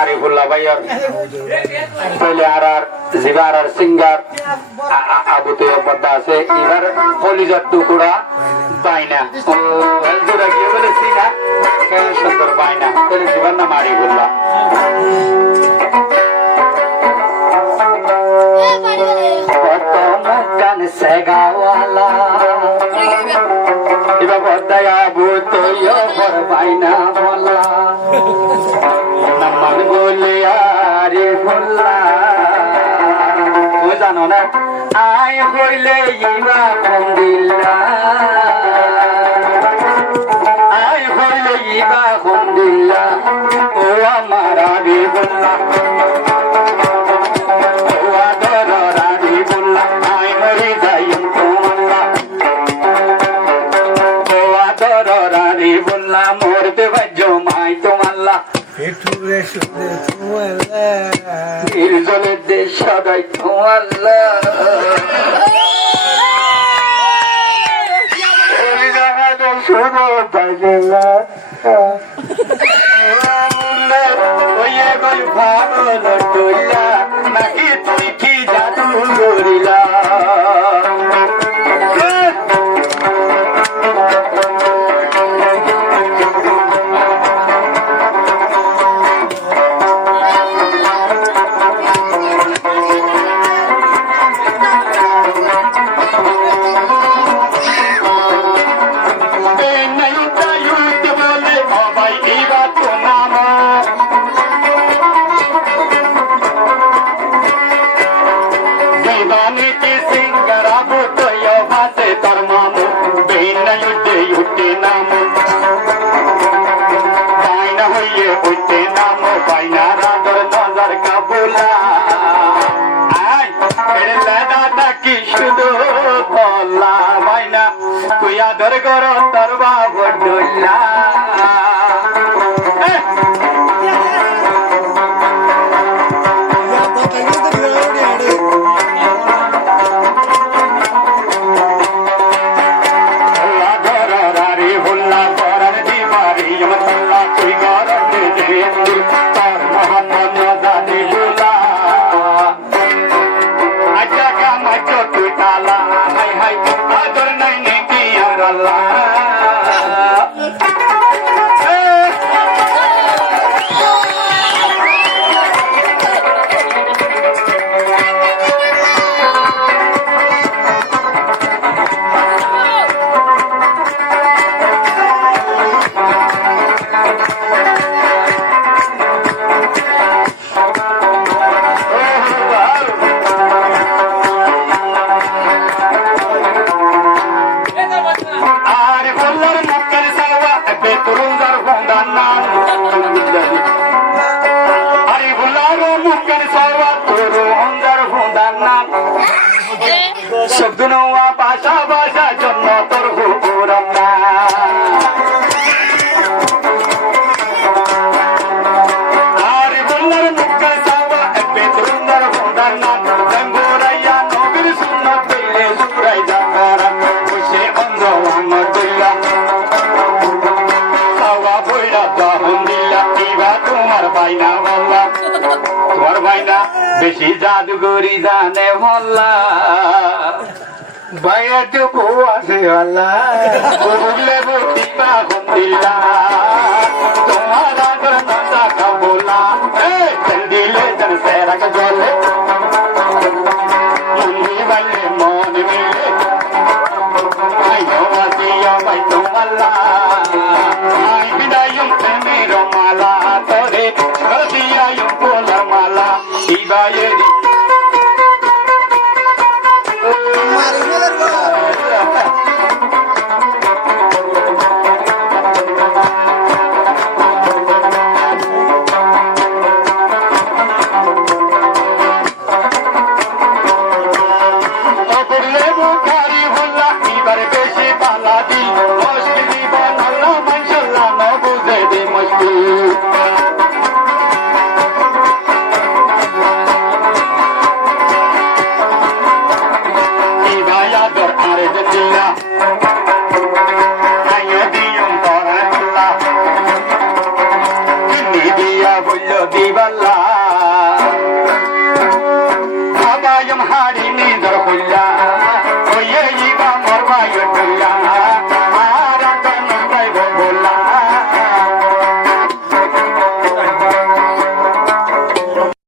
আরিফুল্লাহ ভাইয়ার পহলে আর জিবার আর সিঙ্গার আবু তৈয়বদ্দা আছে এবার হলিজার টুকুরা বাইনা জোড়া গিয়ে বলেছি না সুন্দর বাইনা তাহলে জিবার নাম আরিফুল্লাহ সেগাওয়ালা এবার বদ্দায় আবু তৈয়বর বাইনা বলা নামান বলে আরিফুল্লাহ ও জানো না আয় হইলে ইবা খন্দিল্লা আয় হইলে ইবা খন্দিল্লা ও আমার আরিফুল্লাহ ও আদর আরিফুল্লাহ আয় মরি যাই তোমাল্লাহ ও আদর আরিফুল্লাহ মরতে বাজ্য মাই তোমাল্লাহ নির্জলের দেশ সদাই তোমাল্লাহ শোনো বাজলা নাকি তুই কি জাদু করিলা আদর কর তোর বাবু ডোল্লা শব্দ নওয়া বাসা বাসা জন্য তোর হুকুরম না আর বললার মুখে সাওয়া বেতরুন্দার ভোদার না গঙ্গোরাইয়া নবীর সুন্নাত পেলে সুরাই জাকারা বসে অন্ধ আমার দইলা সাওয়া বইরা দাহন দিলা ইবা তোমার বাইনা বললা তোমার বাইনা বেশি জাদুগরি জানে বললা ভাইয়া তো বউ আছে আল্লাহ বললে বটিবা হন্দিলা তোমার আগর নন্দা কাবুলা দিলে জন সেরাক জলে মুন্নি বলে মন মিলে আইও আসিয়া ভাই তোমাল্লা আই বিদায়ুম প্রেমের মালা তোরে গদিয়ায়ুম পোলা মালা ইবায়েরি বলল দিবাল্লা